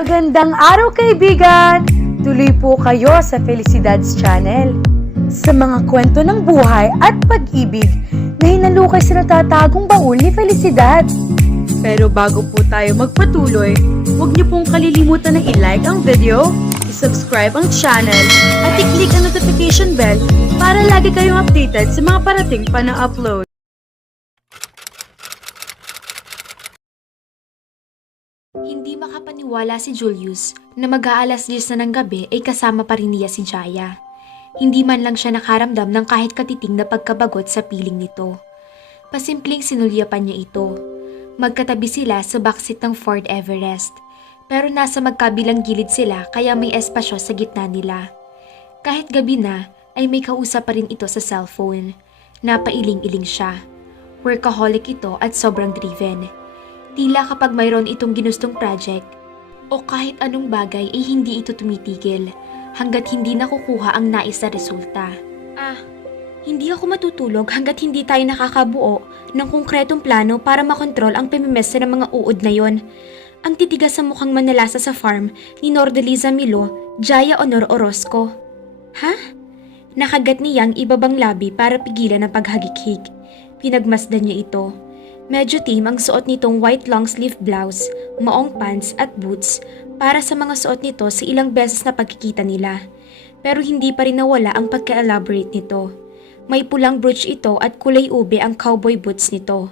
Magandang araw kaibigan! Tuloy po kayo sa Felicidad's Channel. Sa mga kwento ng buhay at pag-ibig na hinalukay sa natatagong baul ni Felicidad. Pero bago po tayo magpatuloy, huwag niyo pong kalilimutan na i-like ang video, i-subscribe ang channel, at i-click ang notification bell para lagi kayong updated sa mga parating pa na upload. Hindi makapaniwala si Julius na mag-aalas 10 na ng gabi ay kasama pa rin niya si Jaya. Hindi man lang siya nakaramdam ng kahit katiting na pagkabagot sa piling nito. Pasimpleng sinulyapan niya ito. Magkatabi sila sa backseat ng Ford Everest. Pero nasa magkabilang gilid sila kaya may espasyo sa gitna nila. Kahit gabi na ay may kausap pa rin ito sa cellphone. Napailing-iling siya. Workaholic ito at sobrang driven. Tila kapag mayroon itong ginustong project o kahit anong bagay ay hindi ito tumitigil hanggat hindi nakukuha ang nais na resulta. Hindi ako matutulog hanggat hindi tayo nakakabuo ng konkretong plano para makontrol ang pamimesa ng mga uod na yon. Ang titigas sa mukhang manalasa sa farm ni Nordeliza Milo, Jaya Honor Orozco. Ha? Nakagat niyang ibabang labi para pigilan ang paghagik-hik. Pinagmasdan niya ito. Medyo team ang suot nitong white long sleeve blouse, maong pants at boots para sa mga suot nito sa ilang beses na pagkikita nila. Pero hindi pa rin nawala ang pagka-elaborate nito. May pulang brooch ito at kulay ube ang cowboy boots nito.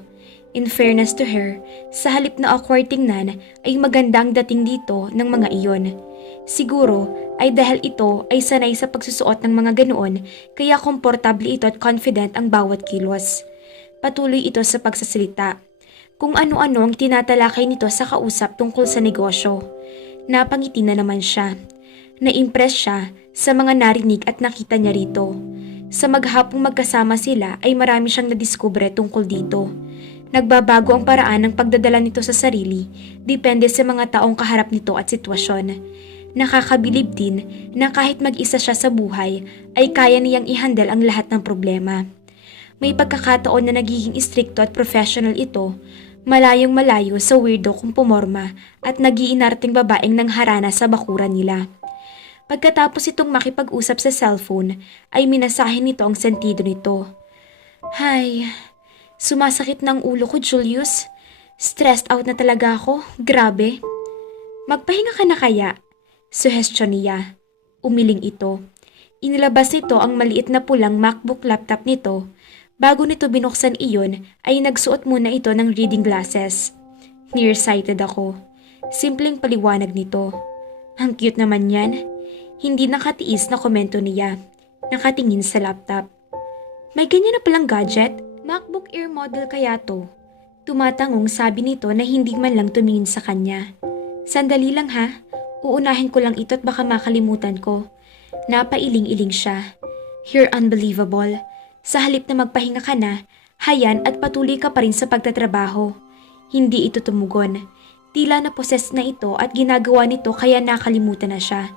In fairness to her, sa halip na awkward tingnan ay magandang dating dito ng mga iyon. Siguro ay dahil ito ay sanay sa pagsusuot ng mga ganoon kaya komportable ito at confident ang bawat kilos. Patuloy ito sa pagsasalita. Kung ano-ano ang tinatalakay nito sa kausap tungkol sa negosyo. Napangiti na naman siya. Na-impress siya sa mga narinig at nakita niya rito. Sa maghapong magkasama sila ay marami siyang nadiskubre tungkol dito. Nagbabago ang paraan ng pagdadala nito sa sarili, depende sa mga taong kaharap nito at sitwasyon. Nakakabilib din na kahit mag-isa siya sa buhay, ay kaya niyang i-handle ang lahat ng problema. May pagkakataon na nagiging istrikto at professional ito, malayong malayo sa weirdo kung pumorma at nagiinarting babaeng nang harana sa bakuran nila. Pagkatapos itong makipag-usap sa cellphone, ay minasahin nito ang sentido nito. Hay, sumasakit ng ulo ko, Julius. Stressed out na talaga ako, grabe. Magpahinga ka na kaya? Suhestyon niya. Umiling ito. Inilabas nito ang maliit na pulang MacBook laptop nito. Bago nito binuksan iyon, ay nagsuot muna ito ng reading glasses. Nearsighted ako. Simpleng paliwanag nito. Ang cute naman yan. Hindi nakatiis na komento niya. Nakatingin sa laptop. May ganyan na palang gadget? MacBook Air model kaya to? Tumatangong sabi nito na hindi man lang tumingin sa kanya. Sandali lang ha. Uunahin ko lang ito at baka makalimutan ko. Napailing-iling siya. You're unbelievable. Sa halip na magpahinga ka na, hayan at patuloy ka pa rin sa pagtatrabaho. Hindi ito tumugon. Tila na poses na ito at ginagawa nito kaya nakalimutan na siya.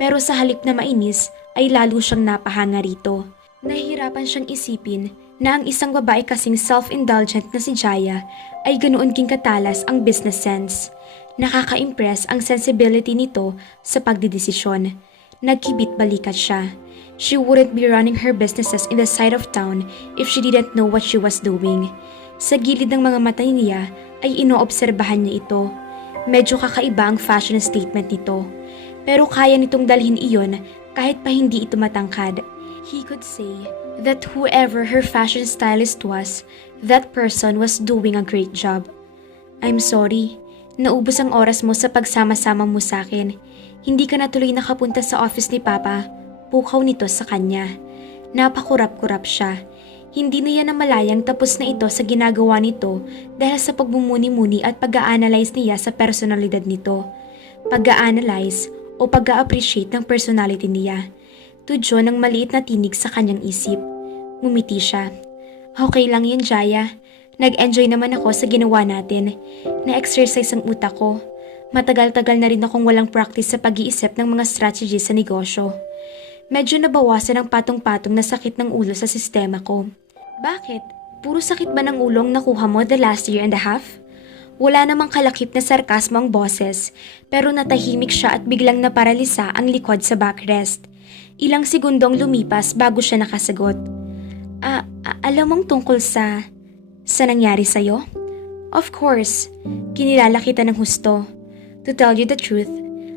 Pero sa halip na mainis ay lalo siyang napahanga rito. Nahihirapan siyang isipin na ang isang babae kasing self-indulgent na si Jaya ay ganoon king katalas ang business sense. Nakaka-impress ang sensibility nito sa pagdidesisyon. Nagkibit balikat siya. She wouldn't be running her businesses in the side of town if she didn't know what she was doing. Sa gilid ng mga mata niya ay inoobserbahan niya ito. Medyo kakaiba ang fashion statement nito. Pero kaya nitong dalhin iyon kahit pa hindi ito matangkad. He could say that whoever her fashion stylist was, that person was doing a great job. I'm sorry, naubos ang oras mo sa pagsama-sama mo sa akin. Hindi ka na tuloy nakapunta sa office ni Papa. Pukaw nito sa kanya. Napakurap-kurap siya. Hindi na yan namalayang tapos na ito sa ginagawa nito dahil sa pagmumuni-muni at pag-a-analyze niya sa personalidad nito. Pag-a-analyze o pag-a-appreciate ng personality niya. Tudyo ng maliit na tinig sa kanyang isip. Ngumiti siya. Okay lang yan, Jaya. Nag-enjoy naman ako sa ginawa natin. Na-exercise ang utak ko. Matagal-tagal na rin akong walang practice sa pag-iisip ng mga strategy sa negosyo. Medyo nabawasan ang patong-patong na sakit ng ulo sa sistema ko. Bakit? Puro sakit ba ng ulong nakuha mo the last year and a half? Wala namang kalakip na sarkasmo ang boses, pero natahimik siya at biglang naparalisa ang likod sa backrest. Ilang segundong lumipas bago siya nakasagot. Alam mong tungkol sa nangyari sa'yo? Of course, kinilala kita ng husto. To tell you the truth,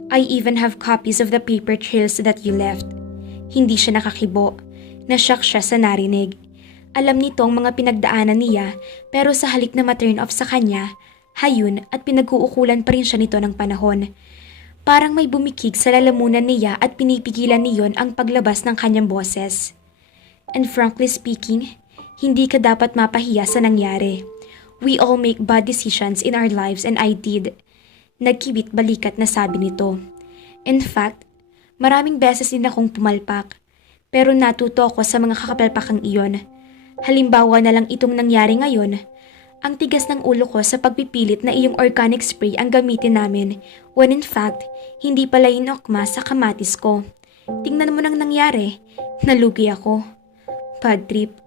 I even have copies of the paper trails that you left. Hindi siya nakakibo. Nashock siya sa narinig. Alam nito ang mga pinagdaanan niya, pero sa halik na ma-turn off sa kanya, hayun at pinag-uukulan pa rin siya nito ng panahon. Parang may bumikig sa lalamunan niya at pinipigilan niyon ang paglabas ng kanyang boses. And frankly speaking, hindi ka dapat mapahiya sa nangyari. We all make bad decisions in our lives and I did. Nagkibit balikat na sabi nito. In fact, maraming beses din akong pumalpak. Pero natuto ako sa mga kakapalpakang iyon. Halimbawa na lang itong nangyari ngayon. Ang tigas ng ulo ko sa pagpipilit na iyong organic spray ang gamitin namin when in fact, hindi pala yun okma sa kamatis ko. Tingnan mo nang nangyari. Nalugi ako. Bad trip.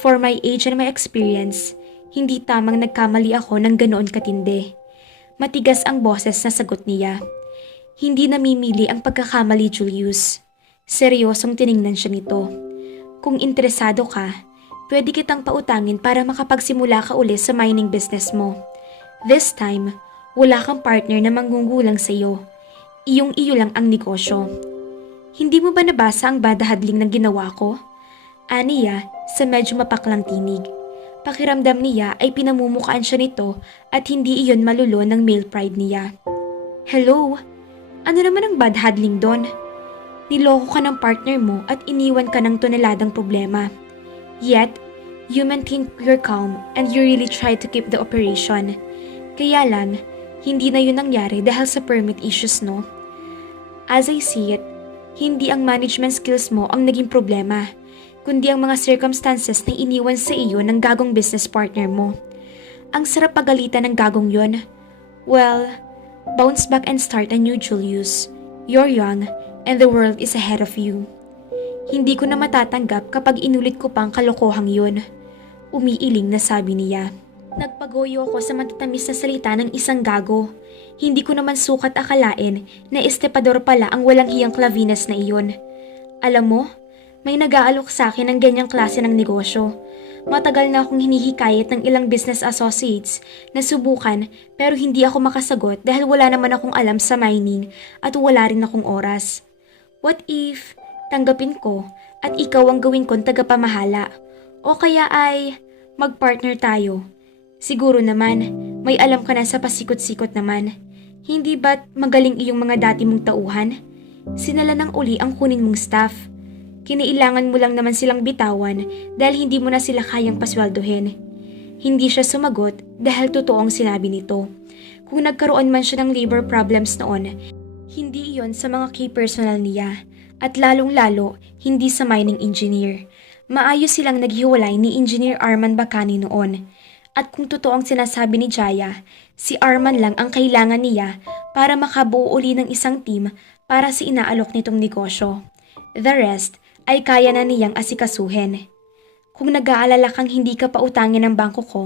For my age and my experience, hindi tamang nagkamali ako ng ganoon katindi. Matigas ang boses na sagot niya. Hindi namimili ang pagkakamali, Julius. Seryosong tiningnan siya nito. Kung interesado ka, pwede kitang pautangin para makapagsimula ka uli sa mining business mo. This time, wala kang partner na manggungulang sa iyo. Iyong-iyo lang ang negosyo. Hindi mo ba nabasa ang badahadling ng ginawa ko? Aniya sa medyo mapaklang tinig. Pakiramdam niya ay pinamumukaan siya nito at hindi iyon malulo ng male pride niya. Hello? Ano naman ang badahadling doon? Niloko ka ng partner mo at iniwan ka ng toneladang problema. Yet, you maintain your calm and you really try to keep the operation. Kaya lang, hindi na yun nangyari dahil sa permit issues, no? As I see it, hindi ang management skills mo ang naging problema, kundi ang mga circumstances na iniwan sa iyo ng gagong business partner mo. Ang sarap pagalitan ng gagong yon. Well, bounce back and start anew, Julius. You're young and the world is ahead of you. Hindi ko na matatanggap kapag inulit ko pang kalokohang yun. Umiiling na sabi niya. Nagpagoyo ako sa matatamis na salita ng isang gago. Hindi ko naman sukat akalain na estepador pala ang walang hiyang Clavinas na iyon. Alam mo, may nag-aalok sa akin ng ganyang klase ng negosyo. Matagal na akong hinihikayat ng ilang business associates na subukan pero hindi ako makasagot dahil wala naman akong alam sa mining at wala rin akong oras. What if tanggapin ko at ikaw ang gawin kong tagapamahala? O kaya ay mag-partner tayo? Siguro naman, may alam ka na sa pasikot-sikot naman. Hindi ba't magaling iyong mga dati mong tauhan? Sinala ng uli ang kunin mong staff. Kinailangan mo lang naman silang bitawan dahil hindi mo na sila kayang pasweldohin. Hindi siya sumagot dahil totoong sinabi nito. Kung nagkaroon man siya ng labor problems noon, hindi iyon sa mga key personnel niya at lalong-lalo hindi sa mining engineer. Maayos silang naghiwalay ni Engineer Arman Bacani noon. At kung totoo ang sinasabi ni Jaya, si Arman lang ang kailangan niya para makabuo uli ng isang team para sa inaalok nitong negosyo. The rest ay kaya na niyang asikasuhin. Kung nag-aalala kang hindi ka pautangin ng bangko ko,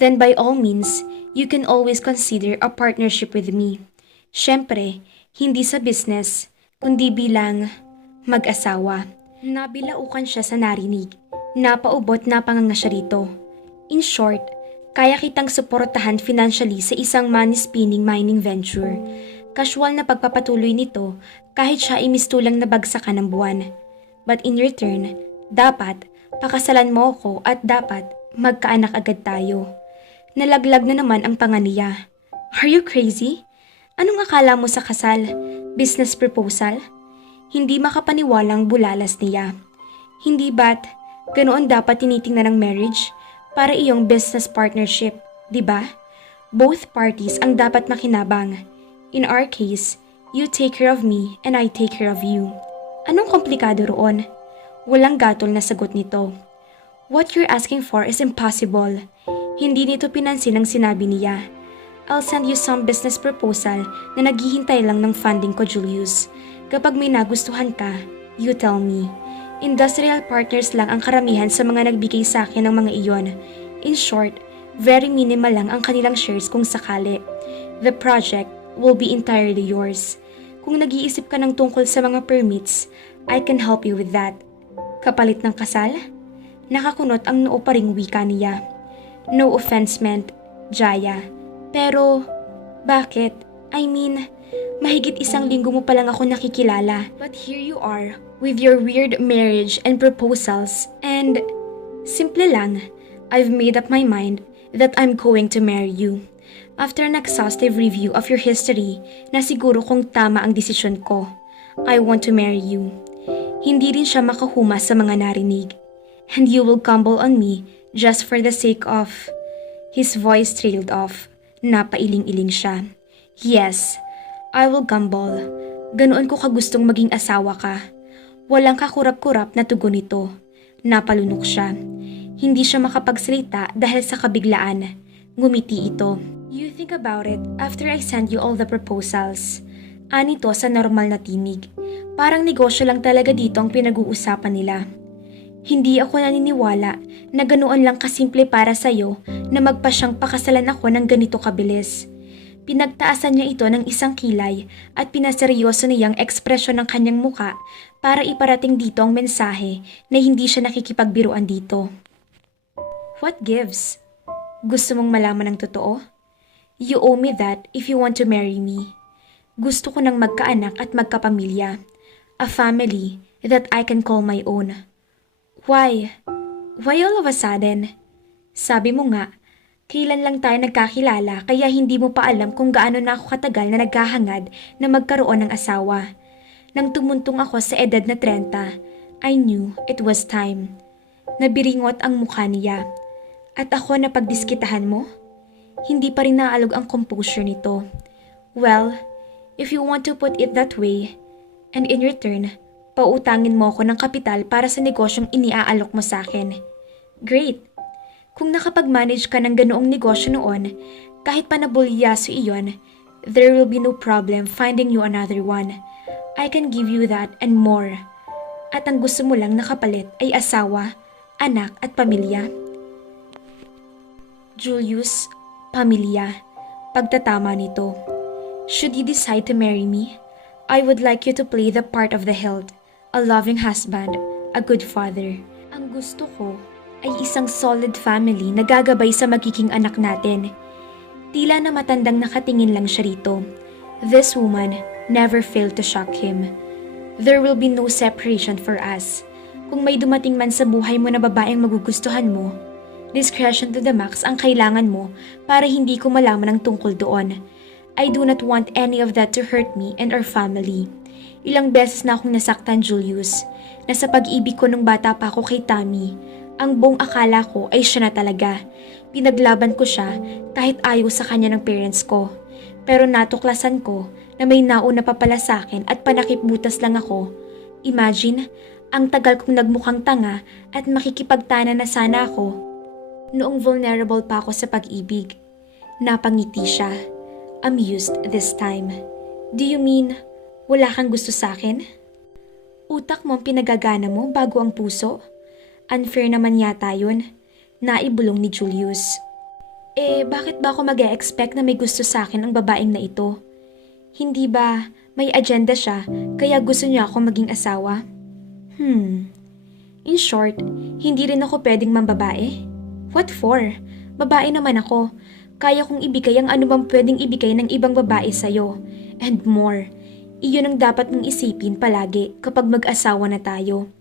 then by all means, you can always consider a partnership with me. Siyempre, hindi sa business, kundi bilang mag-asawa. Nabilaukan siya sa narinig. Napaubot na panganga siya rito. In short, kaya kitang suportahan financially sa isang money-spinning mining venture. Casual na pagpapatuloy nito kahit siya ay mistulang nabagsakan ng buwan. But in return, dapat pakasalan mo ako at dapat magkaanak agad tayo. Nalaglag na naman ang panga niya. Are you crazy? Anong akala mo sa kasal? Business proposal? Hindi makapaniwalang bulalas niya. Hindi ba't ganoon dapat tinitingnan ng marriage? Para iyong business partnership, di ba? Both parties ang dapat makinabang. In our case, you take care of me and I take care of you. Anong komplikado roon? Walang gatol na sagot nito. What you're asking for is impossible. Hindi nito pinansin ang sinabi niya. I'll send you some business proposal na naghihintay lang ng funding ko, Julius. Kapag may nagustuhan ka, you tell me. Industrial partners lang ang karamihan sa mga nagbigay sa akin ng mga iyon. In short, Very minimal lang ang kanilang shares kung sakali. The project will be entirely yours. Kung nag-iisip ka ng tungkol sa mga permits, I can help you with that. Kapalit ng kasal? Nakakunot ang noo pa ring wika niya. No offense meant, Jaya. Pero, bakit? I mean, mahigit 1 linggo mo pa lang ako nakikilala. But here you are, with your weird marriage and proposals, and simple lang, I've made up my mind that I'm going to marry you. After an exhaustive review of your history, na siguro kung tama ang desisyon ko, I want to marry you. Hindi rin siya makahuma sa mga narinig. And you will gamble on me just for the sake of... His voice trailed off. Napailing-iling siya. Yes, I will gamble. Ganoon ko kagustong maging asawa ka. Walang kakurap-kurap na tugon nito. Napalunok siya. Hindi siya makapagsalita dahil sa kabiglaan. Ngumiti ito. You think about it after I send you all the proposals. Anito sa normal na tinig. Parang negosyo lang talaga dito ang pinag-uusapan nila. Hindi ako naniniwala na ganoon lang kasimple para sa'yo na magpasyang pakasalan ako ng ganito kabilis. Pinagtaasan niya ito ng isang kilay at pinaseryoso niyang ekspresyon ng kanyang muka para iparating dito ang mensahe na hindi siya nakikipagbiruan dito. What gives? Gusto mong malaman ng totoo? You owe me that if you want to marry me. Gusto ko nang magkaanak at magkapamilya. A family that I can call my own. Why? Why all of a sudden? Sabi mo nga, kailan lang tayo nagkakilala kaya hindi mo pa alam kung gaano na ako katagal na naghahangad na magkaroon ng asawa. Nang tumuntong ako sa edad na 30, I knew it was time. Nabiringot ang mukha niya. At ako na pagdiskitahan mo? Hindi pa rin naalog ang composure nito. Well, if you want to put it that way, and in return, pautangin mo ako ng kapital para sa negosyong iniaalok mo sa akin. Great! Kung nakapag-manage ka ng ganoong negosyo noon, kahit pa nabulyaso iyon, there will be no problem finding you another one. I can give you that and more. At ang gusto mo lang nakapalit ay asawa, anak at pamilya. Julius, pamilya, pagtatama nito. Should you decide to marry me, I would like you to play the part of the hilt. A loving husband, a good father. Ang gusto ko ay isang solid family na gagabay sa magiging anak natin. Tila na matandang nakatingin lang siya rito. This woman never failed to shock him. There will be no separation for us. Kung may dumating man sa buhay mo na babaeng magugustuhan mo, discretion to the max ang kailangan mo para hindi ko malaman ang tungkol doon. I do not want any of that to hurt me and our family. Ilang beses na akong nasaktan, Julius, na sa pag-ibig ko nung bata pa ako kay Tammy. Ang buong akala ko ay siya na talaga. Pinaglaban ko siya kahit ayaw sa kanya ng parents ko. Pero natuklasan ko na may nauna pa pala sa akin at panakipbutas lang ako. Imagine, ang tagal kong nagmukhang tanga at makikipagtana na sana ako. Noong vulnerable pa ako sa pag-ibig. Napangiti siya. Amused this time. Do you mean... wala kang gusto sa akin? Utak mo ang pinagagana mo bago ang puso? Unfair naman yata yun. Naibulong ni Julius. Bakit ba ako mag-e-expect na may gusto sa akin ang babaeng na ito? Hindi ba may agenda siya kaya gusto niya ako maging asawa? In short, hindi rin ako pwedeng mambabae? What for? Babae naman ako. Kaya kong ibigay ang anumang pwedeng ibigay ng ibang babae sa'yo. And more. Iyon ang dapat mong isipin palagi kapag mag-asawa na tayo.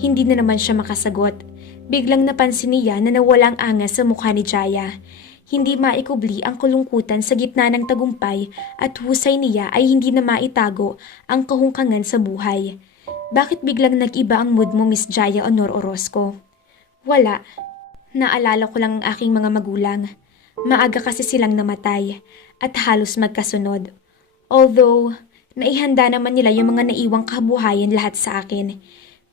Hindi na naman siya makasagot. Biglang napansin niya na nawalang angas sa mukha ni Jaya. Hindi maikubli ang kulungkutan sa gitna ng tagumpay at husay niya ay hindi na maitago ang kahungkangan sa buhay. Bakit biglang nag-iba ang mood mo, Miss Jaya Honor Orozco? Wala. Naalala ko lang ang aking mga magulang. Maaga kasi silang namatay at halos magkasunod. Although... naihanda naman nila yung mga naiwang kabuhayan lahat sa akin.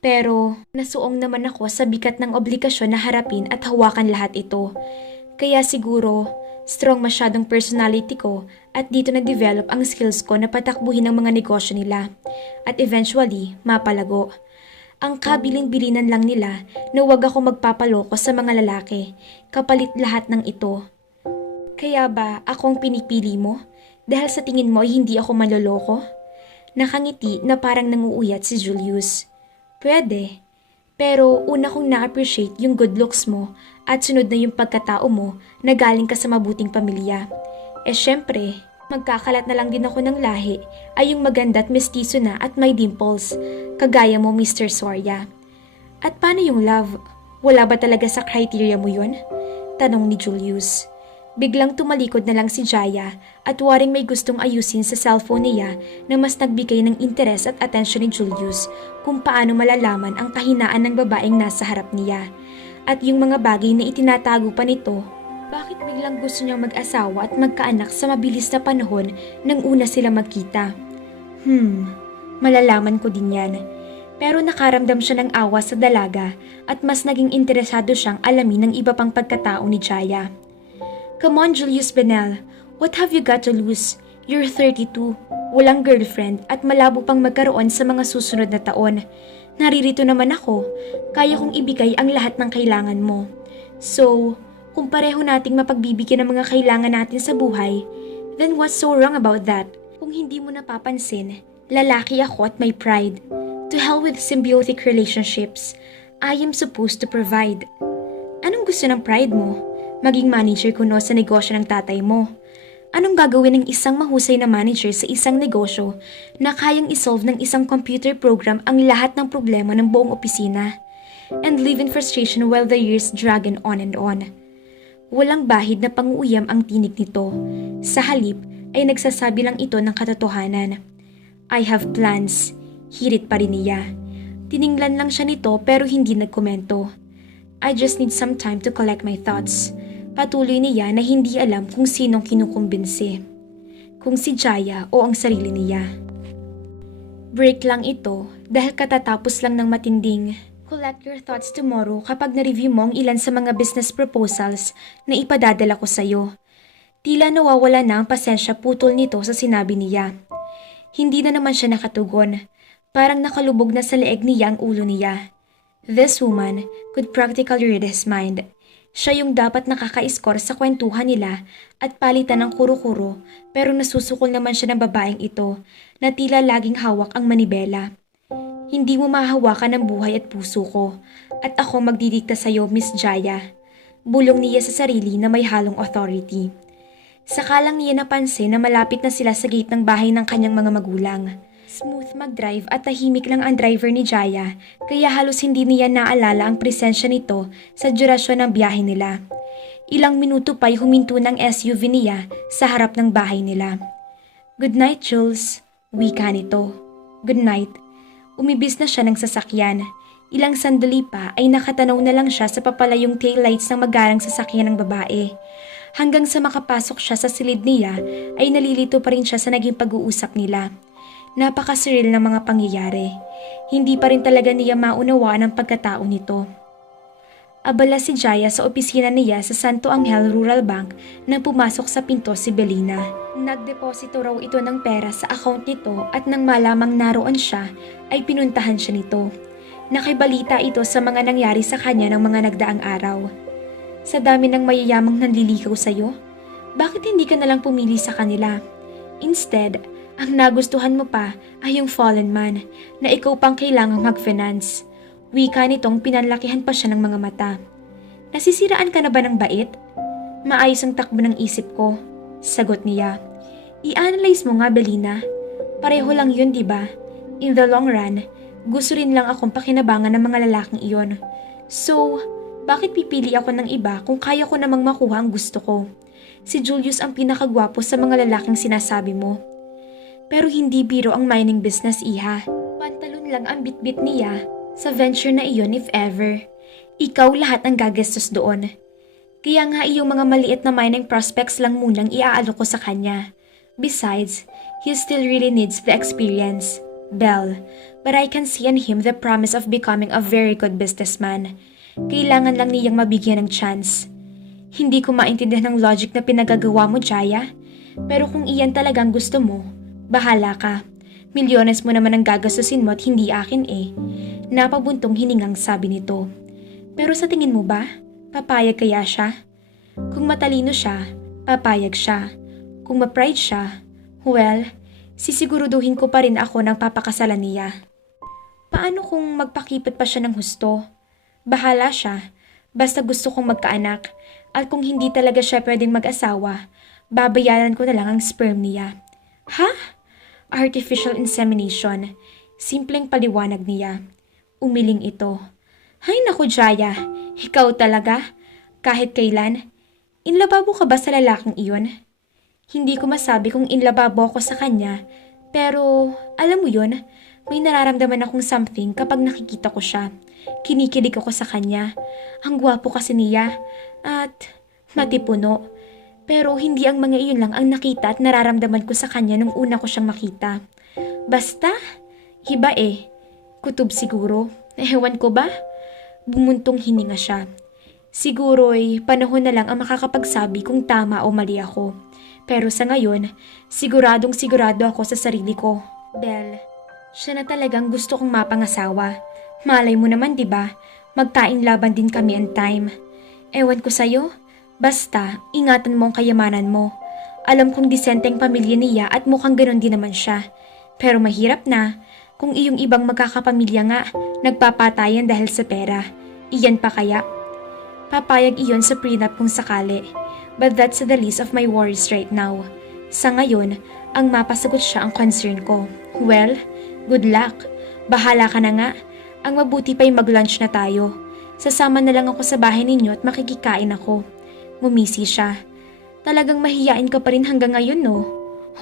Pero nasuong naman ako sa bigat ng obligasyon na harapin at hawakan lahat ito. Kaya siguro, strong masyadong personality ko at dito na-develop ang skills ko na patakbuhin ang mga negosyo nila. At eventually, mapalago. Ang kabilin-bilinan lang nila na huwag ako magpapaloko sa mga lalaki, kapalit lahat ng ito. Kaya ba ako ang pinipili mo? Dahil sa tingin mo ay hindi ako maloloko? Nakangiti na parang nanguuyat si Julius. Pwede. Pero una kong na-appreciate yung good looks mo at sunod na yung pagkatao mo na galing ka sa mabuting pamilya. Syempre, magkakalat na lang din ako ng lahi ay yung maganda at mestizo na at may dimples, kagaya mo Mr. Soria. At paano yung love? Wala ba talaga sa criteria mo yun? Tanong ni Julius. Biglang tumalikod na lang si Jaya at waring may gustong ayusin sa cellphone niya na mas nagbigay ng interes at atensyon ni Julius kung paano malalaman ang kahinaan ng babaeng nasa harap niya. At yung mga bagay na itinatago pa nito, bakit biglang gusto niyang mag-asawa at magkaanak sa mabilis na panahon nang una sila magkita? Malalaman ko din yan. Pero nakaramdam siya ng awa sa dalaga at mas naging interesado siyang alamin ng iba pang pagkatao ni Jaya. Come on, Julius Benel. What have you got to lose? You're 32, walang girlfriend at malabo pang magkaroon sa mga susunod na taon. Naririto naman ako, kaya kong ibigay ang lahat ng kailangan mo. So, kung pareho nating mapagbibigyan ng mga kailangan natin sa buhay, then what's so wrong about that? Kung hindi mo napapansin, lalaki ako at may pride. To hell with symbiotic relationships. I am supposed to provide. Anong gusto ng pride mo? Maging manager kuno sa negosyo ng tatay mo. Anong gagawin ng isang mahusay na manager sa isang negosyo na kayang isolve ng isang computer program ang lahat ng problema ng buong opisina? And live in frustration while the years drag on and on. Walang bahid na panguuyam ang tinig nito. Sa halip ay nagsasabi lang ito ng katotohanan. I have plans. Hirit pa rin niya. Tininglan lang siya nito pero hindi nagkomento. I just need some time to collect my thoughts. Patuloy niya na hindi alam kung sinong kinukumbinsi. Kung si Jaya o ang sarili niya. Break lang ito dahil katatapos lang ng matinding collect your thoughts tomorrow kapag na-review mo ang ilan sa mga business proposals na ipadadala ko sa'yo. Tila nawawala na ang pasensya putol nito sa sinabi niya. Hindi na naman siya nakatugon. Parang nakalubog na sa leeg niya ang ulo niya. This woman could practically read his mind. Siya yung dapat nakaka-score sa kwentuhan nila at palitan ng kuro-kuro pero nasusukol naman siya ng babaeng ito na tila laging hawak ang manibela. Hindi mo mahawakan ang buhay at puso ko at ako magdidikta sa'yo, Miss Jaya. Bulong niya sa sarili na may halong authority. Saka lang niya napansin na malapit na sila sa gate ng bahay ng kanyang mga magulang. Smooth mag-drive at tahimik lang ang driver ni Jaya kaya halos hindi niya naalala ang presensya nito sa durasyon ng biyahe nila. Ilang minuto pa'y huminto ng SUV niya sa harap ng bahay nila. Good night, Jules. Wika nito. Good night. Umibis na siya ng sasakyan. Ilang sandali pa ay nakatanaw na lang siya sa papalayong taillights ng magarang sasakyan ng babae. Hanggang sa makapasok siya sa silid niya ay nalilito pa rin siya sa naging pag-uusap nila. Napaka-surreal ng mga pangyayari. Hindi pa rin talaga niya maunawaan ang pagkatao nito. Abala si Jaya sa opisina niya sa Santo Angel Rural Bank nang pumasok sa pinto si Belina. Nagdeposito raw ito ng pera sa account nito at nang malamang naroon siya ay pinuntahan siya nito. Nakibalita ito sa mga nangyari sa kanya ng mga nagdaang araw. Sa dami ng mayayamang nanliligaw sa'yo, bakit hindi ka nalang pumili sa kanila? Instead, ang nagustuhan mo pa ay yung fallen man na ikaw pang kailangang mag-finance. Wika nitong pinanlakihan pa siya ng mga mata. Nasisiraan ka na ba ng bait? Maayos ang takbo ng isip ko. Sagot niya. I-analyze mo nga, Belina. Pareho lang yun, diba? In the long run, gusto rin lang akong pakinabangan ng mga lalaking iyon. So, bakit pipili ako ng iba kung kaya ko namang makuha ang gusto ko? Si Julius ang pinakagwapo sa mga lalaking sinasabi mo. Pero hindi biro ang mining business, iha. Pantalon lang ang bitbit niya sa venture na iyon if ever. Ikaw lahat ang gagastos doon. Kaya nga iyong mga maliit na mining prospects lang munang iaalok ko sa kanya. Besides, he still really needs the experience. Belle, but I can see in him the promise of becoming a very good businessman. Kailangan lang niyang mabigyan ng chance. Hindi ko maintindihan ng logic na pinagagawa mo, Jaya. Pero kung iyan talagang gusto mo, bahala ka. Milyones mo naman ang gagastusin mo at hindi akin eh. Napabuntong hiningang sabi nito. Pero sa tingin mo ba, papayag kaya siya? Kung matalino siya, papayag siya. Kung ma-pride siya, well, sisiguruduhin ko pa rin ako ng papakasalan niya. Paano kung magpakipot pa siya ng husto? Bahala siya, basta gusto kong magkaanak. At kung hindi talaga siya pwedeng mag-asawa, babayaran ko na lang ang sperm niya. Ha? Artificial insemination. Simpleng paliwanag niya. Umiling ito. Hay naku Jaya, ikaw talaga? Kahit kailan? Inlababo ka ba sa lalaking iyon? Hindi ko masabi kung inlababo ako sa kanya, pero alam mo yun, may nararamdaman akong something kapag nakikita ko siya. Kinikilig ako sa kanya. Ang gwapo kasi niya at matipuno. Pero hindi ang mga iyon lang ang nakita at nararamdaman ko sa kanya nung una ko siyang makita. Basta, iba eh. Kutob siguro. Ewan ko ba? Bumuntong hininga siya. Siguro'y panahon na lang ang makakapagsabi kung tama o mali ako. Pero sa ngayon, siguradong sigurado ako sa sarili ko. Belle, siya na talagang gusto kong mapangasawa. Malay mo naman, 'di ba? Magkain laban din kami on time. Ewan ko sa'yo, basta ingatan mo ang kayamanan mo. Alam kong disenteng pamilya niya at mukhang ganon din naman siya. Pero mahirap na kung iyong ibang magkakapamilya nga nagpapatayan dahil sa pera. Iyan pa kaya? Papayag iyon sa prenup kung sakali. But that's the least of my worries right now. Sa ngayon, ang mapasagot siya ang concern ko. Well, good luck. Bahala ka na nga. Ang mabuti pa'y mag-lunch na tayo. Sasama na lang ako sa bahay ninyo at makikikain ako. Ngumisi siya. Talagang mahiyain ka pa rin hanggang ngayon, no?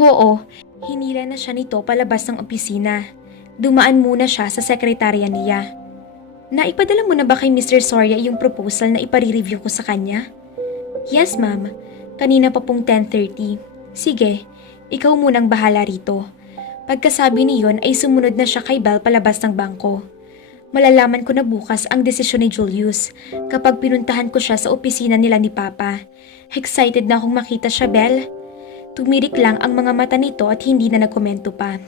Oo, hinila na siya nito palabas ng opisina. Dumaan muna siya sa sekretarya niya. Naipadala mo na ba kay Mr. Soria yung proposal na ipare-review ko sa kanya? Yes, ma'am. Kanina pa pong 10:30. Sige, ikaw munang bahala rito. Pagkasabi niyon ay sumunod na siya kay Belle palabas ng bangko. Malalaman ko na bukas ang desisyon ni Julius kapag pinuntahan ko siya sa opisina nila ni Papa. Excited na akong makita siya, Belle. Tumirik lang ang mga mata nito at hindi na nagkomento pa.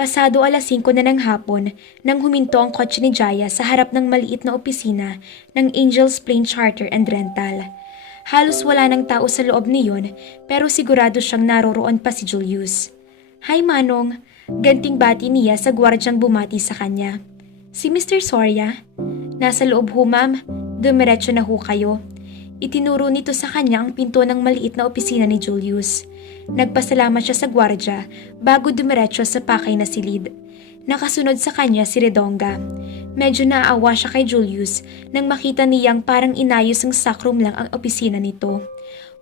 Pasado 5:00 na ng hapon nang huminto ang kotse ni Jaya sa harap ng maliit na opisina ng Angel's Plane Charter and Rental. Halos wala ng tao sa loob niyon pero sigurado siyang naroroon pa si Julius. Hi Manong, ganting bati niya sa gwardyang bumati sa kanya. Si Mr. Soria? Nasa loob ho ma'am, dumiretso na ho kayo. Itinuro nito sa kanya ang pinto ng maliit na opisina ni Julius. Nagpasalamat siya sa gwardya bago dumiretso sa pakay na silid. Nakasunod sa kanya si Redonga. Medyo naaawa siya kay Julius nang makita niyang parang inayos ng stockroom lang ang opisina nito.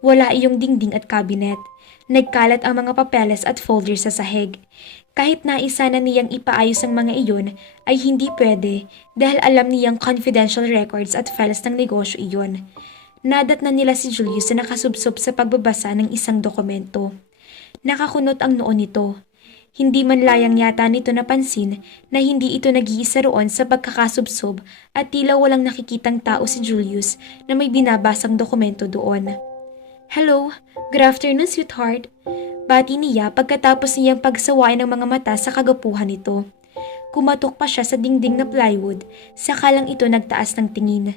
Wala iyong dingding at kabinet. Nagkalat ang mga papeles at folders sa sahig. Kahit naisa na niyang ipaayos ang mga iyon ay hindi pwede dahil alam niyang confidential records at files ng negosyo iyon. Nadat na nila si Julius na nakasubsob sa pagbabasa ng isang dokumento. Nakakunot ang noo nito. Hindi man layang yata nito napansin na hindi ito nag-iisa roon sa pagkakasubsob at tila walang nakikitang tao si Julius na may binabasang dokumento doon. Hello, good afternoon sweetheart. Bati niya pagkatapos niyang pagsawain ng mga mata sa kagapuhan nito. Kumatok pa siya sa dingding na plywood, saka lang ito nagtaas ng tingin.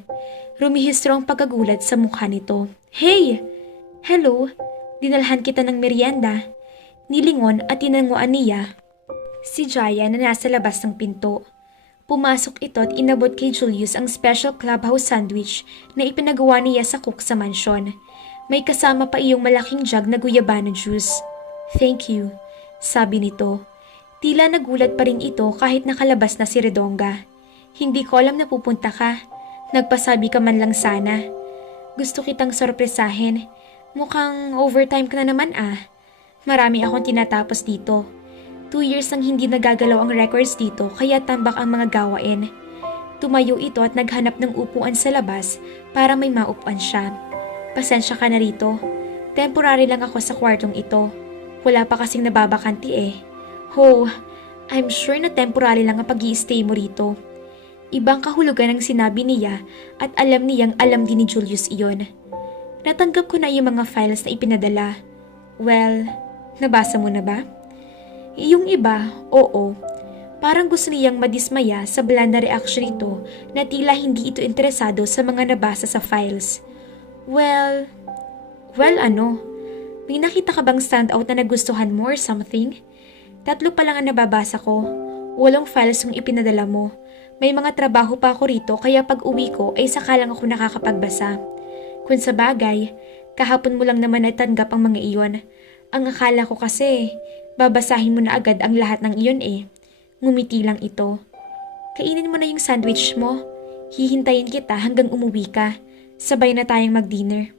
Rumihistro ang pagkagulat sa mukha nito. Hey! Hello! Dinalhan kita ng merienda. Nilingon at tinanguan niya si Jaya na nasa labas ng pinto. Pumasok ito at inabot kay Julius ang special clubhouse sandwich na ipinagawa niya sa cook sa mansyon. May kasama pa iyong malaking jug na guyabano juice. Thank you, sabi nito. Tila nagulat pa rin ito kahit nakalabas na si Redonga. Hindi ko alam na pupunta ka. Nagpasabi ka man lang sana. Gusto kitang sorpresahin. Mukhang overtime ka na naman ah. Marami akong tinatapos dito. 2 years nang hindi nagagalaw ang records dito kaya tambak ang mga gawain. Tumayo ito at naghanap ng upuan sa labas para may maupuan siya. Pasensya ka na rito. Temporary lang ako sa kwartong ito. Wala pa kasing nababakanti eh. Ho, I'm sure na temporary lang ang pag-i-stay mo rito. Ibang kahulugan ang sinabi niya at alam niyang alam din ni Julius iyon. Natanggap ko na yung mga files na ipinadala. Well, nabasa mo na ba? Yung iba, oo. Parang gusto niyang madismaya sa bland na reaksyon nito na tila hindi ito interesado sa mga nabasa sa files. Well, ano? May nakita ka bang standout na nagustuhan mo or something? 3 pa lang ang nababasa ko. 8 files yung ipinadala mo. May mga trabaho pa ako rito kaya pag uwi ko ay saka lang ako nakakapagbasa. Kung sa bagay, kahapon mo lang naman natanggap ang mga iyon. Ang akala ko kasi, babasahin mo na agad ang lahat ng iyon eh. Ngumiti lang ito. Kainin mo na yung sandwich mo. Hihintayin kita hanggang umuwi ka. Sabay na tayong mag-dinner.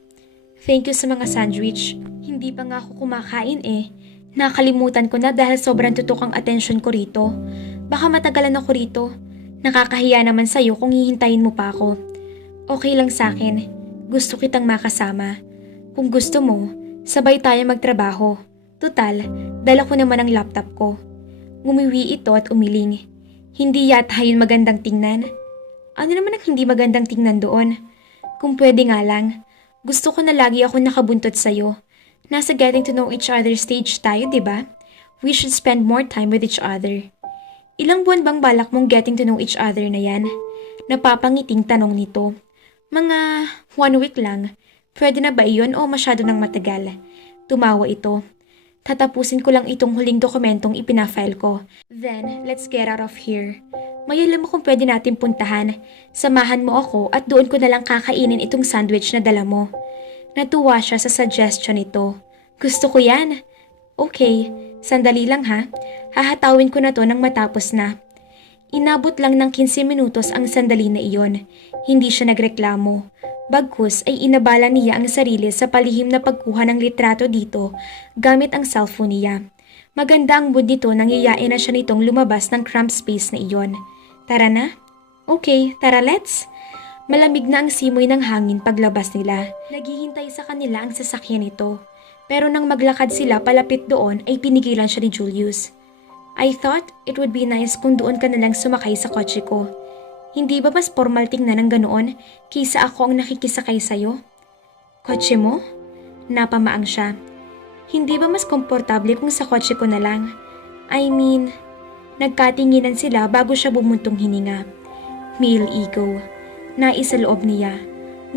Thank you sa mga sandwich. Hindi pa nga ako kumakain eh. Nakalimutan ko na dahil sobrang tutok ang atensyon ko rito. Baka matagalan ako rito. Nakakahiya naman sa'yo kung hihintayin mo pa ako. Okay lang sa'kin. Gusto kitang makasama. Kung gusto mo, sabay tayo magtrabaho. Tutal, dala ko naman ang laptop ko. Ngumiwi ito at umiling. Hindi yata yun magandang tingnan. Ano naman ang hindi magandang tingnan doon? Kung pwede nga lang, gusto ko na lagi ako nakabuntot sa'yo. Nasa getting to know each other stage tayo, diba? We should spend more time with each other. Ilang buwan bang balak mong getting to know each other na yan? Napapangiting tanong nito. Mga 1 week lang. Pwede na ba iyon o masyado nang matagal? Tumawa ito. Tatapusin ko lang itong huling dokumentong ipinafile ko. Then, let's get out of here. May alam mo kung pwede natin puntahan. Samahan mo ako at doon ko na lang kakainin itong sandwich na dala mo. Natuwa siya sa suggestion nito. Gusto ko yan. Okay, sandali lang ha. Hahatawin ko na to nang matapos na. Inabot lang ng 15 minutos ang sandali na iyon. Hindi siya nagreklamo. Bagkus ay inabala niya ang sarili sa palihim na pagkuha ng litrato dito gamit ang cellphone niya. Maganda ang mood nito nang iyain na siya nitong lumabas ng cramped space na iyon. Tara na? Okay, tara let's. Malamig na ang simoy ng hangin paglabas nila. Naghihintay sa kanila ang sasakyan nito. Pero nang maglakad sila palapit doon ay pinigilan siya ni Julius. I thought it would be nice kung doon ka na lang sumakay sa kotse ko. Hindi ba mas formal tingnan ng ganoon kaysa ako ang nakikisakay sa'yo? Kotse mo? Napamaang siya. Hindi ba mas komportable kung sa kotse ko na lang? I mean, nagkatinginan sila bago siya bumuntong hininga. Male ego. Nais sa loob niya.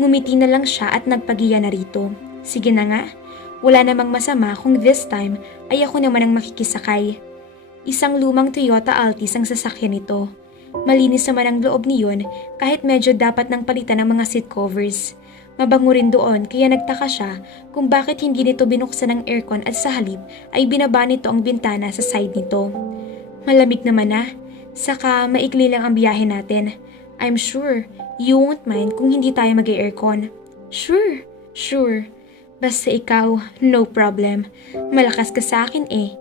Ngumiti na lang siya at nagpagiya na rito. Sige na nga. Wala namang masama kung this time ay ako naman ang makikisakay. Isang lumang Toyota Altis ang sasakyan nito. Malinis naman ang loob niyon kahit medyo dapat nang palitan ng mga seat covers. Mabango rin doon kaya nagtaka siya kung bakit hindi nito binuksan ang aircon at sa halip ay binaba nito ang bintana sa side nito. Malamig naman na, saka maikli lang ang biyahe natin. I'm sure you won't mind kung hindi tayo mag-aircon. Sure. Basta ikaw, no problem. Malakas ka sa akin eh.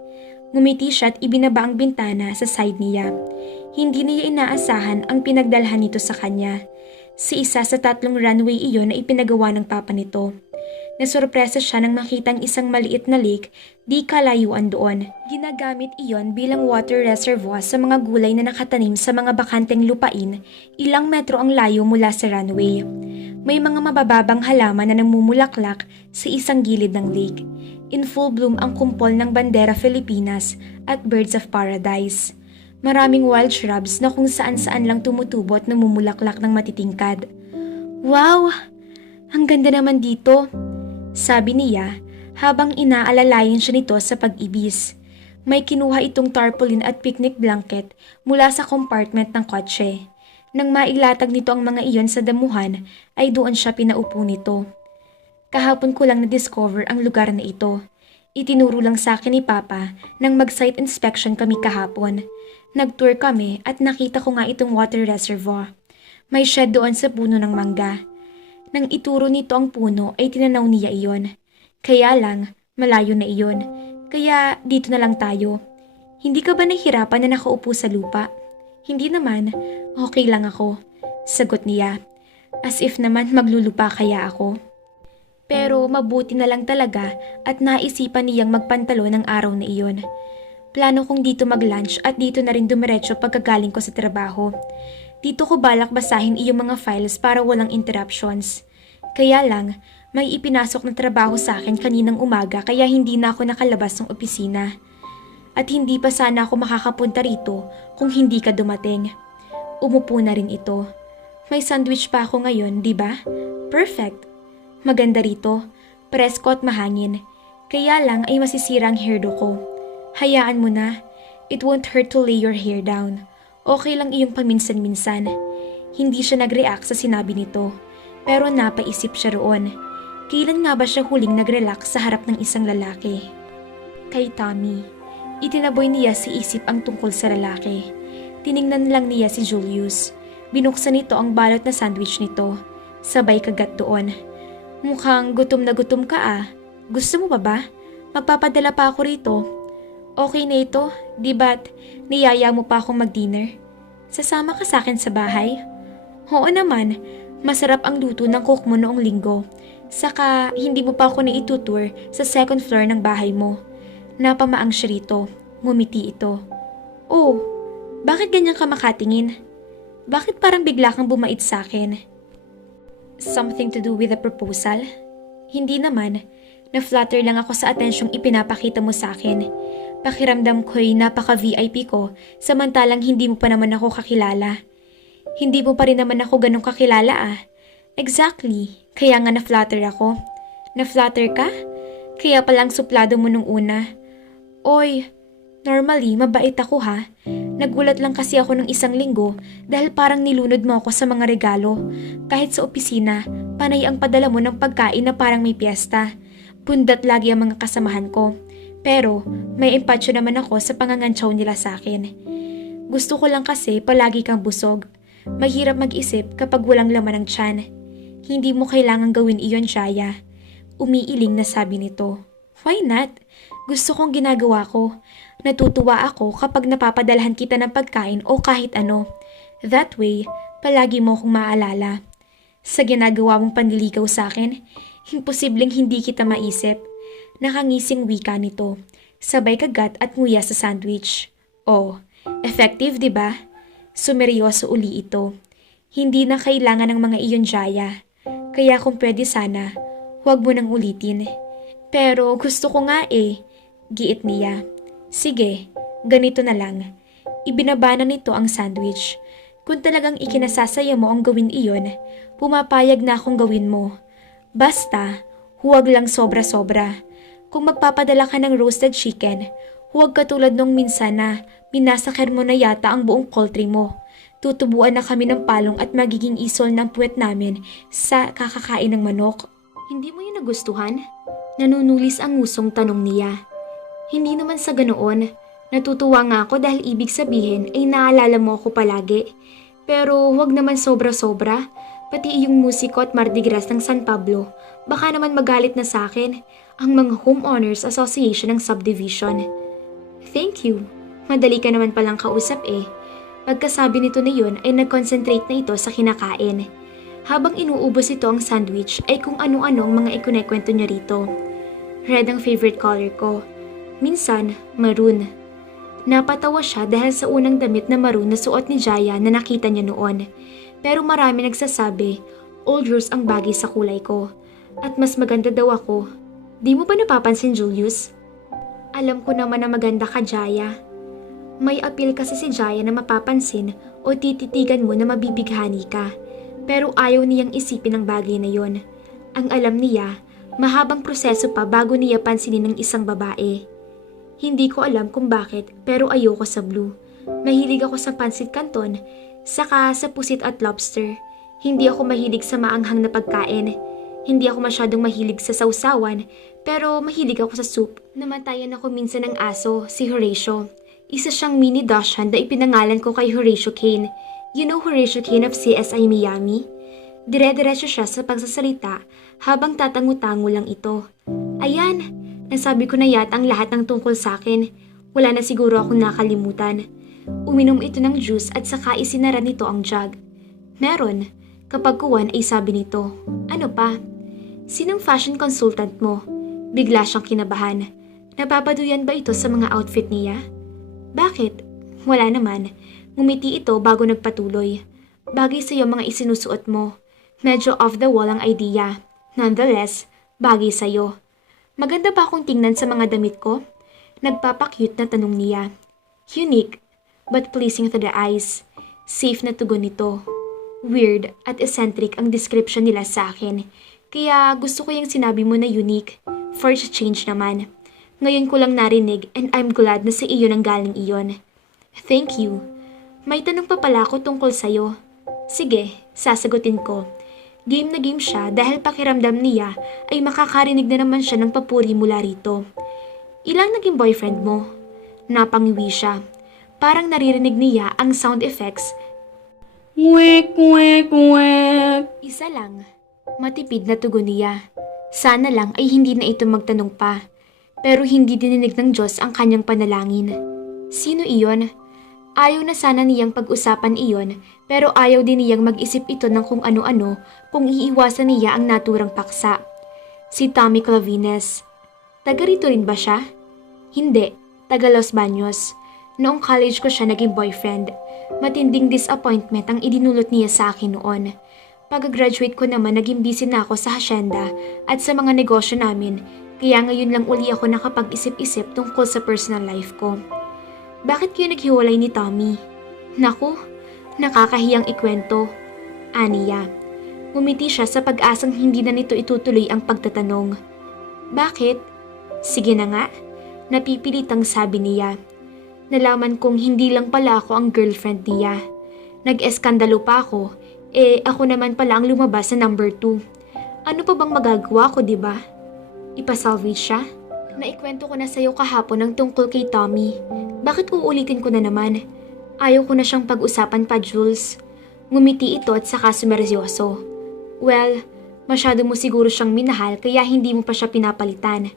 Ngumiti siya at ibinaba ang bintana sa side niya. Hindi niya inaasahan ang pinagdalhan nito sa kanya. Si isa sa 3 runway iyon na ipinagawa ng papa nito. Nasurpresa siya nang makitang isang maliit na lake di kalayuan doon. Ginagamit iyon bilang water reservoir sa mga gulay na nakatanim sa mga bakanteng lupain, ilang metro ang layo mula sa runway. May mga mabababang halaman na namumulaklak sa isang gilid ng lake. In full bloom ang kumpol ng Bandera Filipinas at Birds of Paradise. Maraming wild shrubs na kung saan-saan lang tumutubo at namumulaklak ng matitingkad. Wow! Ang ganda naman dito! Sabi niya habang inaalalayan siya nito sa pag-ibis. May kinuha itong tarpaulin at picnic blanket mula sa compartment ng kotse. Nang mailatag nito ang mga iyon sa damuhan ay doon siya pinaupo nito. Kahapon ko lang na-discover ang lugar na ito. Itinuro lang sa akin ni Papa nang mag-site inspection kami kahapon. Nag-tour kami at nakita ko nga itong water reservoir. May shed doon sa puno ng mangga. Nang ituro nito ang puno ay tinanaw niya iyon. Kaya lang, malayo na iyon. Kaya dito na lang tayo. Hindi ka ba nahihirapan na nakaupo sa lupa? Hindi naman, okay lang ako. Sagot niya. As if naman maglulupa kaya ako. Pero mabuti na lang talaga at naisipan niyang magpantalo ng araw na iyon. Plano kong dito mag-lunch at dito na rin dumiretso pagkagaling ko sa trabaho. Dito ko balak basahin iyong mga files para walang interruptions. Kaya lang, may ipinasok na trabaho sa akin kaninang umaga kaya hindi na ako nakalabas ng opisina. At hindi pa sana ako makakapunta rito kung hindi ka dumating. Umupo na rin ito. May sandwich pa ako ngayon, di ba? Perfect. Maganda rito. Presko at mahangin. Kaya lang ay masisira ang hairdo ko. Hayaan mo na. It won't hurt to lay your hair down. Okay lang iyong paminsan-minsan. Hindi siya nag-react sa sinabi nito. Pero napaisip siya roon. Kailan nga ba siya huling nag-relax sa harap ng isang lalaki? Kay Tommy. Itinaboy niya sa isip ang tungkol sa lalaki. Tiningnan lang niya si Julius. Binuksan nito ang balot na sandwich nito. Sabay kagat doon. Mukhang gutom na gutom ka ah. Gusto mo pa ba? Magpapadala pa ako rito. Okay na ito, di ba't niyaya mo pa akong mag-dinner? Sasama ka sa akin sa bahay? Oo naman, masarap ang luto ng cook mo noong linggo. Saka hindi mo pa ako naitutour sa second floor ng bahay mo. Napamaang siya rito, ngumiti ito. Oh, bakit ganyan ka makatingin? Bakit parang bigla kang bumait sa akin? Something to do with the proposal? Hindi naman, na-flatter lang ako sa atensyong ipinapakita mo sa akin. Pakiramdam ko'y napaka-VIP ko samantalang hindi mo pa naman ako kakilala. Hindi mo pa rin naman ako ganun kakilala ah. Exactly, kaya nga na-flatter ako. Na-flatter ka? Kaya palang suplado mo nung una. Oy, normally mabait ako ha. Nagulat lang kasi ako ng isang linggo dahil parang nilunod mo ako sa mga regalo. Kahit sa opisina, panay ang padala mo ng pagkain na parang may piyesta. Pundat lagi ang mga kasamahan ko. Pero may empatsyo naman ako sa pangangantsaw nila sa akin. Gusto ko lang kasi palagi kang busog. Mahirap mag-isip kapag walang laman ng tiyan. Hindi mo kailangang gawin iyon, Jaya. Umiiling na sabi nito. Why not? Gusto kong ginagawa ko. Natutuwa ako kapag napapadalhan kita ng pagkain o kahit ano. That way, palagi mo akong maalala. Sa ginagawa mong panliligaw sa akin, imposibleng hindi kita maisip. Nakangising wika nito. Sabay kagat at nguya sa sandwich. Oh, effective 'di ba? Sumeryoso uli ito. Hindi na kailangan ng mga iyon, Jaya. Kaya kung pwede sana, huwag mo nang ulitin. Pero gusto ko nga eh, giit niya. Sige, ganito na lang. Ibinabana nito ang sandwich. Kung talagang ikinasasaya mo ang gawin iyon, pumapayag na akong gawin mo. Basta, huwag lang sobra-sobra. Kung magpapadala ka ng roasted chicken, huwag katulad nung minsan na minasakir mo na yata ang buong poultry mo. Tutubuan na kami ng palong at magiging isol ng puwet namin sa kakakain ng manok. Hindi mo yun nagustuhan? Nanunulis ang ngusong tanong niya. Hindi naman sa ganoon. Natutuwa nga ako dahil ibig sabihin ay naalala mo ako palagi. Pero huwag naman sobra-sobra. Pati yung musiko at Mardi Gras ng San Pablo. Baka naman magalit na sa akin ang mga Homeowners Association ng subdivision. Thank you. Madali ka naman palang kausap eh. Pagkasabi nito na yun ay nag-concentrate na ito sa kinakain. Habang inuubos ito ang sandwich ay kung ano-ano ang mga ikunekwento niya rito. Red ang favorite color ko. Minsan, maroon. Napatawa siya dahil sa unang damit na maroon na suot ni Jaya na nakita niya noon. Pero marami nagsasabi, old rose ang bagay sa kulay ko. At mas maganda daw ako. Di mo ba napapansin, Julius? Alam ko naman na maganda ka, Jaya. May appeal kasi si Jaya na mapapansin o tititigan mo na mabibighani ka. Pero ayaw niyang isipin ang bagay na yon. Ang alam niya, mahabang proseso pa bago niya pansinin ng isang babae. Hindi ko alam kung bakit pero ayoko sa blue. Mahilig ako sa pansit canton, saka sa pusit at lobster. Hindi ako mahilig sa maanghang na pagkain. Hindi ako masyadong mahilig sa sausawan, pero mahilig ako sa soup. Namatayan ako minsan ng aso, si Horatio. Isa siyang mini Dachshund na ipinangalan ko kay Horatio Kane. You know Horatio Kane of CSI Miami? Dire-diretso siya sa pagsasalita habang tatango-tango lang ito. Ayan, nasabi ko na yata ang lahat ng tungkol sa akin. Wala na siguro akong nakalimutan. Uminom ito ng juice at saka isinara nito ang jug. Meron, kapag kuwan ay sabi nito. Ano pa? Sinong fashion consultant mo? Bigla siyang kinabahan. Napapaduyan ba ito sa mga outfit niya? Bakit? Wala naman. Ngumiti ito bago nagpatuloy. Bagay sa'yo mga isinusuot mo. Medyo off the wall ang idea. Nonetheless, bagay sa'yo. Maganda ba akong tingnan sa mga damit ko? Nagpapakyut na tanong niya. Unique, but pleasing to the eyes. Safe na tugon nito. Weird at eccentric ang description nila sa akin. Kaya gusto ko yung sinabi mo na unique. For a change naman. Ngayon ko lang narinig and I'm glad na sa iyo nang galing iyon. Thank you. May tanong pa pala ako tungkol sa'yo. Sige, sasagutin ko. Game na game siya dahil pakiramdam niya ay makakarinig na naman siya ng papuri mula rito. Ilang naging boyfriend mo? Napangiwi siya. Parang naririnig niya ang sound effects. Wek, wek, wek. Isa lang. Matipid na tugon niya. Sana lang ay hindi na ito magtanong pa. Pero hindi dininig ng Diyos ang kanyang panalangin. Sino iyon? Ayaw na sana niyang pag-usapan iyon, pero ayaw din niyang mag-isip ito ng kung ano-ano kung iiwasan niya ang naturang paksa. Si Tommy Clavines. Taga rito rin ba siya? Hindi, taga Los Baños. Noong college ko siya naging boyfriend. Matinding disappointment ang idinulot niya sa akin noon. Pag-graduate ko naman naging busy na ako sa hacienda at sa mga negosyo namin, kaya ngayon lang uli ako nakapag-isip-isip tungkol sa personal life ko. Bakit kayo naghiwalay ni Tommy? Naku, nakakahiyang ikwento. Aniya. Ngumiti siya sa pag-asang hindi na nito itutuloy ang pagtatanong. Bakit? Sige na nga. Napipilitang sabi niya. Nalaman kong hindi lang pala ako ang girlfriend niya. Nag-eskandalo pa ako, ako naman pala ang lumabas sa number 2. Ano pa bang magagawa ko, diba? Ipasalvage siya? Naikwento ko na sa'yo kahapon ang tungkol kay Tommy. Bakit uulitin ko na naman? Ayaw ko na siyang pag-usapan pa, Jules. Ngumiti ito at saka sumeryoso. Well, masyado mo siguro siyang minahal kaya hindi mo pa siya pinapalitan.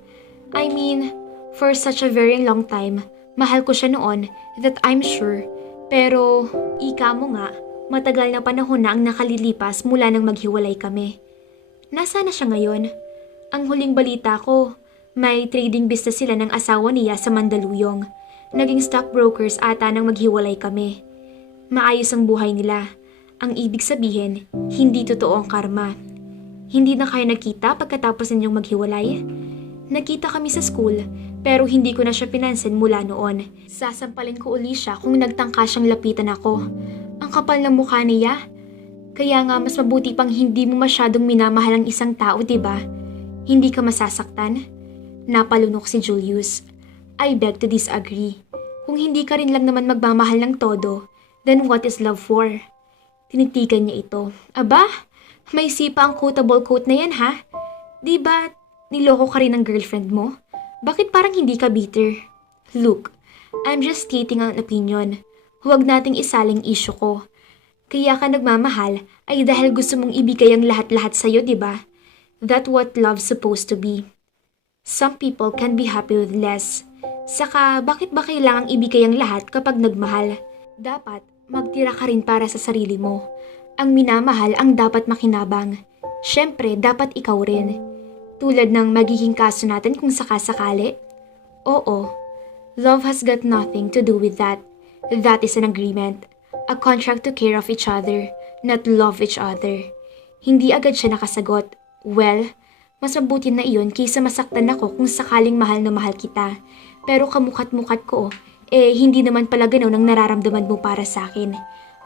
I mean, for such a very long time, mahal ko siya noon, that I'm sure. Pero, ika mo nga, matagal na panahon na ang nakalilipas mula nang maghiwalay kami. Nasaan na siya ngayon? Ang huling balita ko, may trading business sila ng asawa niya sa Mandaluyong. Naging stockbrokers ata nang maghiwalay kami. Maayos ang buhay nila. Ang ibig sabihin, hindi totoo ang karma. Hindi na kayo nagkita pagkatapos ninyong maghiwalay? Nagkita kami sa school, pero hindi ko na siya pinansin mula noon. Sasampalin ko uli siya kung nagtangka siyang lapitan ako. Ang kapal ng mukha niya. Kaya nga mas mabuti pang hindi mo masyadong minamahal ang isang tao, diba? Hindi ka masasaktan? Napalunok si Julius. I beg to disagree. Kung hindi ka rin lang naman magmamahal ng todo, then what is love for? Tinitigan niya ito. Aba, may sipa ang quotable quote na yan ha? Di ba niloko ka rin ng girlfriend mo? Bakit parang hindi ka bitter? Look, I'm just stating an opinion. Huwag nating isaling issue ko. Kaya ka nagmamahal ay dahil gusto mong ibigay ang lahat-lahat sa'yo, di ba? That's what love's supposed to be. Some people can be happy with less. Saka, bakit ba kailangang ibigay ang lahat kapag nagmahal? Dapat, magtira ka rin para sa sarili mo. Ang minamahal ang dapat makinabang. Siyempre, dapat ikaw rin. Tulad ng magiging kaso natin kung sakasakali. Oo, love has got nothing to do with that. That is an agreement. A contract to care of each other, not love each other. Hindi agad siya nakasagot. Well, mas mabuti na iyon kaysa masaktan ako kung sakaling mahal na mahal kita. Pero kamukat-mukat ko, hindi naman pala gano'n ang nararamdaman mo para sa akin.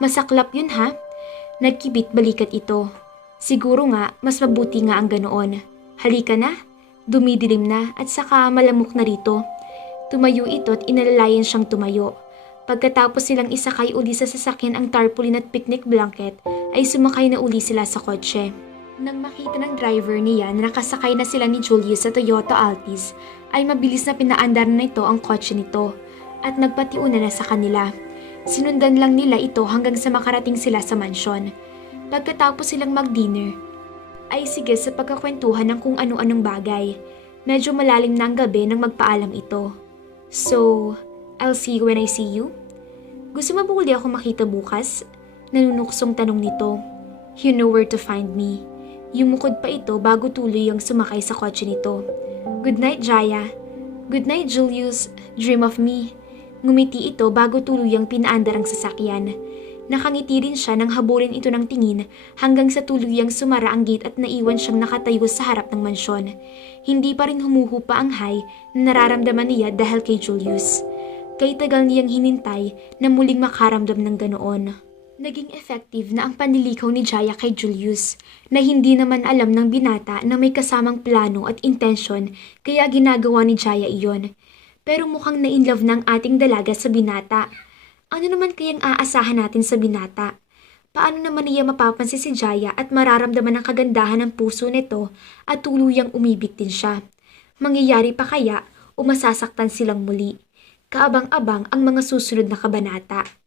Masaklap yun ha? Nagkibit balikat ito. Siguro nga, mas mabuti nga ang ganoon. Halika na, dumidilim na at saka malamok na rito. Tumayo ito at inalalayan siyang tumayo. Pagkatapos silang isakay uli sa sasakyan ang tarpaulin at picnic blanket, ay sumakay na uli sila sa kotse. Nang makita ng driver niya na nakasakay na sila ni Julius sa Toyota Altis, ay mabilis na pinaandar na ito ang kotse nito at nagpatiuna na sa kanila. Sinundan lang nila ito hanggang sa makarating sila sa mansyon. Pagkatapos silang mag-dinner, ay sige sa pagkakwentuhan ng kung ano-anong bagay. Medyo malalim na ang gabi nang magpaalam ito. So, I'll see you when I see you? Gusto mo ba uli ako makita bukas? Nanunuksong tanong nito. You know where to find me. Yumukod pa ito bago tuloy ang sumakay sa kotse nito. Good night, Jaya. Good night, Julius. Dream of me. Ngumiti ito bago tuluyang pinaandar ang sasakyan. Nakangiti rin siya nang habulin ito ng tingin hanggang sa tuluyang sumara ang gate at naiwan siyang nakatayo sa harap ng mansyon. Hindi pa rin humuhupa ang high na nararamdaman niya dahil kay Julius. Kay tagal niyang hinintay na muling makaramdam ng ganoon. Naging effective na ang panlilikaw ni Jaya kay Julius na hindi naman alam ng binata na may kasamang plano at intensyon kaya ginagawa ni Jaya iyon. Pero mukhang na-inlove na ang ating dalaga sa binata. Ano naman kayang aasahan natin sa binata? Paano naman niya mapapansin si Jaya at mararamdaman ang kagandahan ng puso nito at tuluyang umibig din siya? Mangyayari pa kaya o masasaktan silang muli? Kaabang-abang ang mga susunod na kabanata.